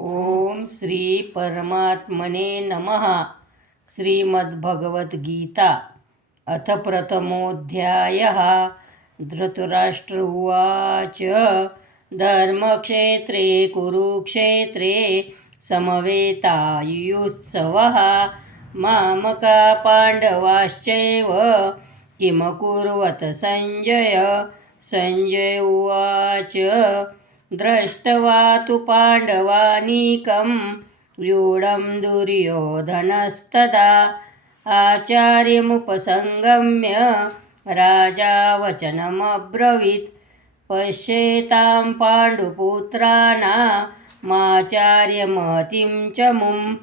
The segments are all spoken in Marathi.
ओम श्री परमात्मने नमः. श्रीमद्भगवद्गीता अथ प्रथमोऽध्यायः. धृतराष्ट्र उवाच धर्मक्षेत्रे कुरुक्षेत्रे समवेतायुयुत्सवः मामका पाण्डवाश्चैव किम कुर्वत संजय. संजय उवाच दृष्ट्वा तु पाण्डवानीकं व्यूढं दुर्योधनस्तदा आचार्यमुपसंगम्य राजा वचनमब्रवीत्. पश्येतां पाण्डुपुत्राणामाचार्यमहतीं च मुं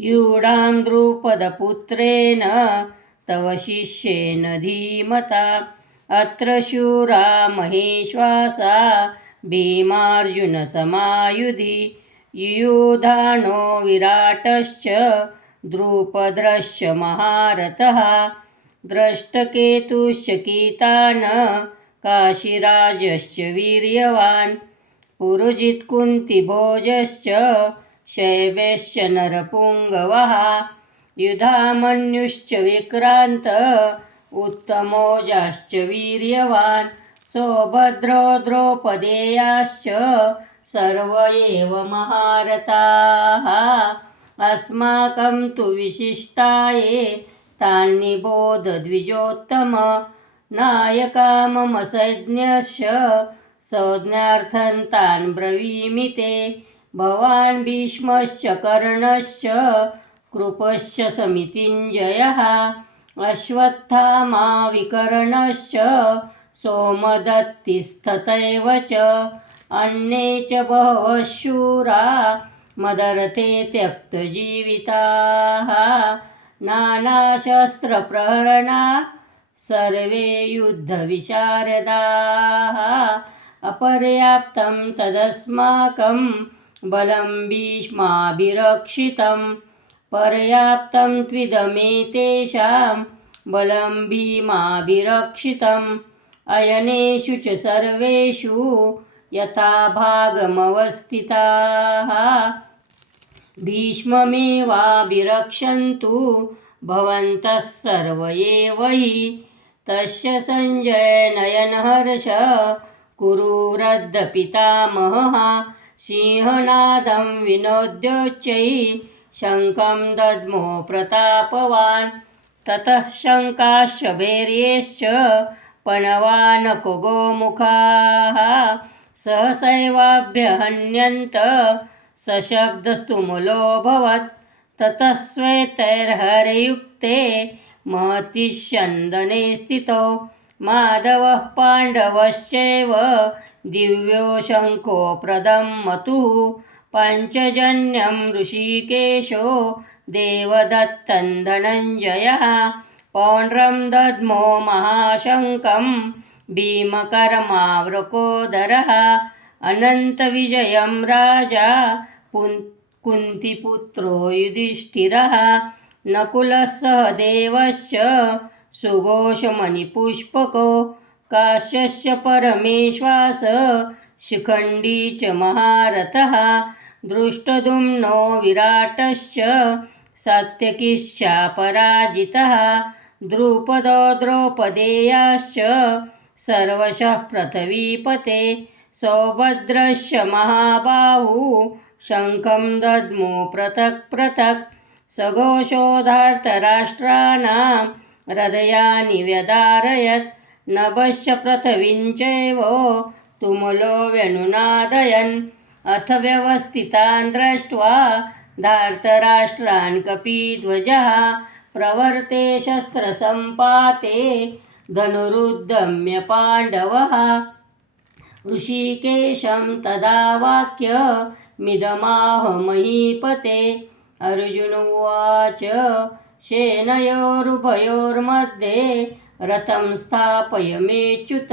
व्यूढां द्रुपदपुत्रेण तव शिष्येन धीमता. अत्र शूरा महेश्वासा भीमार्जुनसमायुधि युयुधानो विराटश्च द्रुपदश्च महारथः. दृष्टकेतुश्च कीतान् काशीराजश्च वीर्यवान् पुरुजित्कुन्तिभोजश्च शैब्यश्च नरपुङ्गवः. युधामन्युश्च विक्रान्त उत्तमौजाश्च वीर्यवान् सौभद्रो द्रौपदेयाश्च सर्व एव महारथाः. अस्माकं तु विशिष्टाये तान्निबोध द्विजोत्तम. नायका मम सैन्यस्य संज्ञार्थं तान् ब्रवीमि ते. भवान् भीष्मश्च कर्णश्च कृपश्च समितिञ्जयः अश्वत्थामा विकर्णश्च सोमदत्तिस्तथैव च अन्ये च बहवः शूरा मदरथे त्यक्तजीविताः. नानाशस्त्रप्रहरणा सर्वे युद्धविशारदाः. अपर्याप्तं तदस्माकं बलं भीष्माभिरक्षितं. पर्याप्तं त्विदमेतेषां बलं भीमाभिरक्षितम्. अयनेषु च सर्वेषु यथा भागमवस्थिताः. भीष्ममेवाभिरक्षन्तु भवन्तः सर्व एव हि. तस्य सञ्जयनयनहर्ष कुरुवृद्धपितामहः. सिंहनादं विनोद्योच्चैः शङ्खं दद्मो प्रतापवान्. ततः शङ्खाश्च भैर्यश्च पणवानको गोमुखाः सहसैवाभ्यहन्यन्त. सशब्दस्तुमुलोऽभवत्. ततः श्वेतैर्हरयुक्ते महति स्यन्दने स्थितौ माधवः पाण्डवश्चैव दिव्यो शङ्खो प्रदम्मतुः. पाञ्चजन्यं ऋषिकेशो देवदत्तं धनञ्जयः. पौण्ड्रं दद्मो महाशङ्खं भीमकर्मावृकोदरः. अनन्तविजयं राजा कुन्तिपुत्रो युधिष्ठिरः. नकुलः सहदेवश्च सुघोषमणिपुष्पको काश्यश्च परमेश्वास शिखण्डी च महारथः. दृष्टद्युम्नो विराटश्च सात्यकिश्चापराजितः. द्रुपदो द्रौपदेयाश्च सर्वशः पृथिवीपते. सौभद्रश्च महाबाहुः शङ्खं दद्मो पृथक् पृथक्. सघोषोधार्तराष्ट्राणां हृदयानि व्यधारयत्. नभश्च पृथिवीं चैव तुमुलो व्यनुनादयन्. अथ व्यवस्थितान् दृष्ट्वा धार्तराष्ट्रान् कपिध्वजः प्रवर्ते शस्त्रसम्पाते धनुरुद्यम्य पाण्डवः. ऋषिकेशं तदा वाक्यमिदमाह महीपते. अर्जुन उवाच सेनयोरुभयोर्मध्ये रथं स्थापय मेच्युत.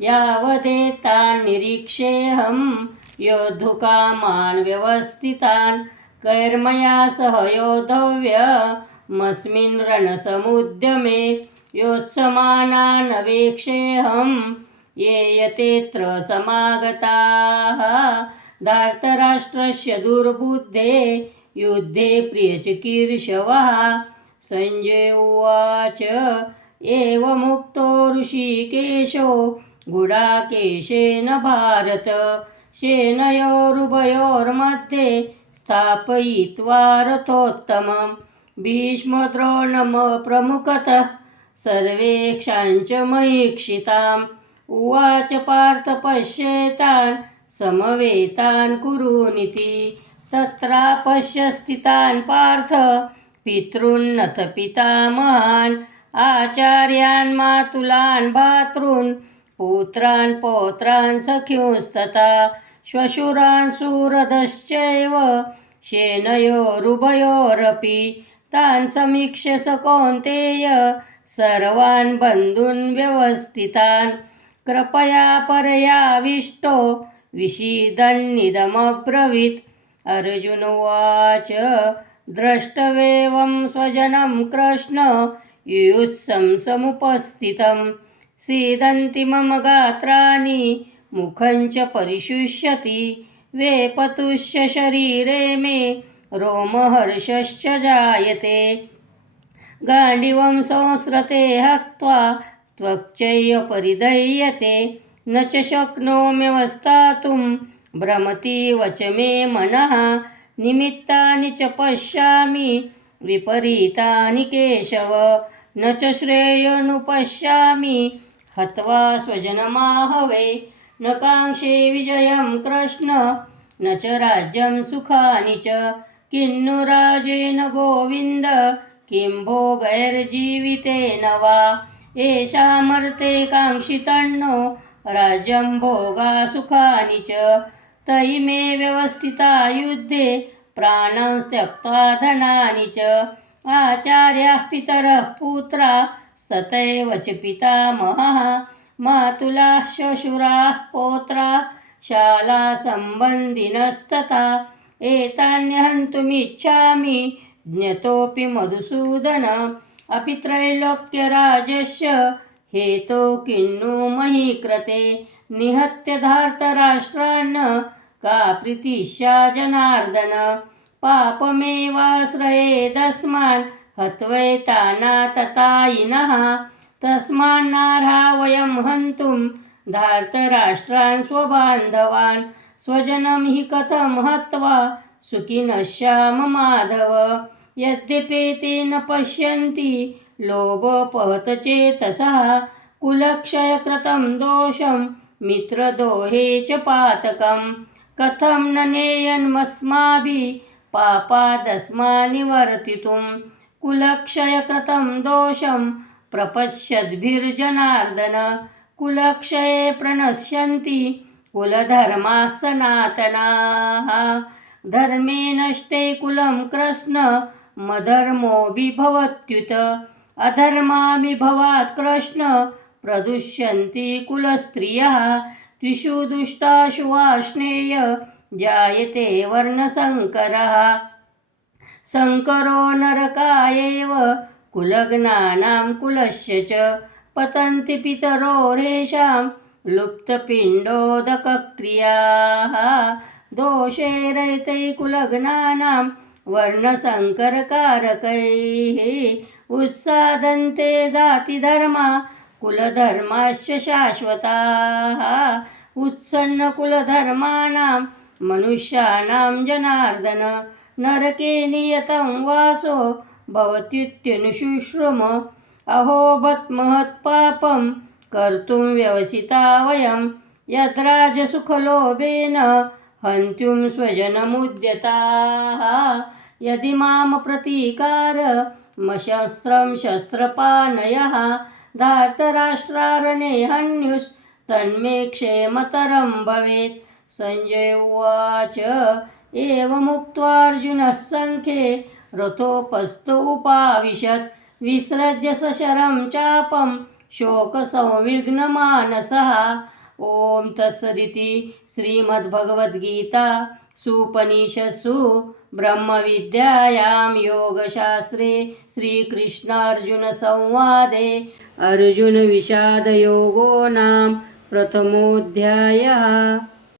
यावदेतान् निरीक्षेऽहं योद्धुकामान् व्यवस्थितान्. कैर्मया सह योद्धव्यमस्मिन् रणसमुद्यमे. योत्समानान् अवेक्षेऽहं ये यतेऽत्र समागताः. धार्तराष्ट्रस्य दुर्बुद्धे युद्धे प्रियचिकीर्षवः। संजय उवाच एवमुक्तो ऋषिकेशो गुडाकेशेन भारत सेनयोरुभयोर्मध्ये स्थापयित्वा रथोत्तमं भीष्मद्रोणमप्रमुखतः सर्वेक्षाञ्च महीक्षिताम्। उवाच पार्थ पश्येतान् समवेतान् कुरूनिति तत्रापश्य स्थितान् पार्थ पितॄन्नथ पितामहान् आचार्यान् मातुलान् भातॄन् पुत्रान् पौत्रान् सख्युंस्तथा श्वशुरान् सुहृदश्चैव सेनयोरुभयोरपि तान् समीक्ष्य स कौन्तेय सर्वान् बन्धून् व्यवस्थितान् कृपया परयाविष्टो विषीदन्निदमब्रवीत्। अर्जुन उवाच द्रष्टव्येवं स्वजनं कृष्ण युयुत्सं समुपस्थितं सीदन्ति मम गात्राणि मुखं च परिशुष्यति वेपतुश्च शरीरे मे रोमहर्षश्च जायते गाण्डीवं संस्रते हत्वा त्वक्चैव परिदह्यते न च शक्नोम्यवस्थातुं भ्रमतीव च मे मनः निमित्तानि च पश्यामि विपरीतानि केशव न च श्रेयोनुपश्यामि हत्वा स्वजनमाहवे न काङ्क्षे विजयं कृष्ण न च राज्यं सुखानि च किन्नु राजेन गोविन्द किं भोगैर्जीवितेन वा येषामर्थे काङ्क्षितन्नो राज्यं भोगा सुखानि च तयि मे व्यवस्थिता युद्धे प्राणां त्यक्त्वा धनानि च आचार्याः पितरः पुत्रा तथैव च पितामहः मातुलाः श्वशुराः पौत्राः शालासम्बन्धिनस्तथा एतान्यहन्तुमिच्छामि ज्ञतोऽपि मधुसूदन अपि त्रैलोक्यराजस्य हेतो किन्नु मही कृते निहत्य धार्तराष्ट्रान् का प्रीतिस्या जनार्दन पापमेवाश्रयेदस्मान् हत्वैतानाततायिनः तस्मान्नार्हा वयं हन्तुं धार्तराष्ट्रान् स्वबान्धवान् स्वजनं हि कथं हत्वा सुखिनः श्याम माधव यद्यपि न पश्यन्ति लोभोपहत चेतसः कुलक्षयकृतं दोषं मित्रद्रोहे च पातकं कथं न नेयन्मस्माभिः पापादस्मान्निवर्तितुं कुलक्षयकृतं दोषं प्रपश्यद्भिर्जनार्दन कुलक्षये प्रणश्यन्ति कुलधर्माः सनातनाः धर्मे नष्टे कुलं कृष्ण मधर्मोऽभिभवत्युत अधर्माभिभवात् कृष्ण प्रदुष्यन्ति कुलस्त्रियः त्रिषु दुष्टाशु वार्ष्णेय जायते वर्णसङ्करः सङ्करो नरकायैव कुलग्नानां कुलस्य च पतन्ति पितरो रेषां लुप्तपिण्डोदकक्रियाः दोषैरैतैः कुलग्नानां वर्णसङ्करकारकैः उत्सादन्ते जातिधर्मा कुलधर्माश्च शाश्वताः उत्सन्नकुलधर्माणां मनुष्याणां जनार्दन नरके नियतं वासो भवत्युत्यनुशुश्रुम अहो बत् महत्पापं कर्तुं व्यवसिता वयं यद्राजसुखलोभेन हन्तुं स्वजनमुद्यताः यदि मां प्रतीकारमशस्त्रं शस्त्रपाणयः धार्तराष्ट्रारणे हन्युस्तन्मे क्षेमतरं भवेत्। संजय उवाच एवमुक्त्वार्जुनः सङ्ख्ये रथोपस्थो उपाविशत् विसृज्य सशरं चापं शोकसंविघ्नमानसः। ॐ तत्सदिति श्रीमद्भगवद्गीता सूपनिषत्सु ब्रह्मविद्यायां योगशास्त्रे श्रीकृष्णार्जुनसंवादे अर्जुनविषादयोगो नाम प्रथमोऽध्यायः।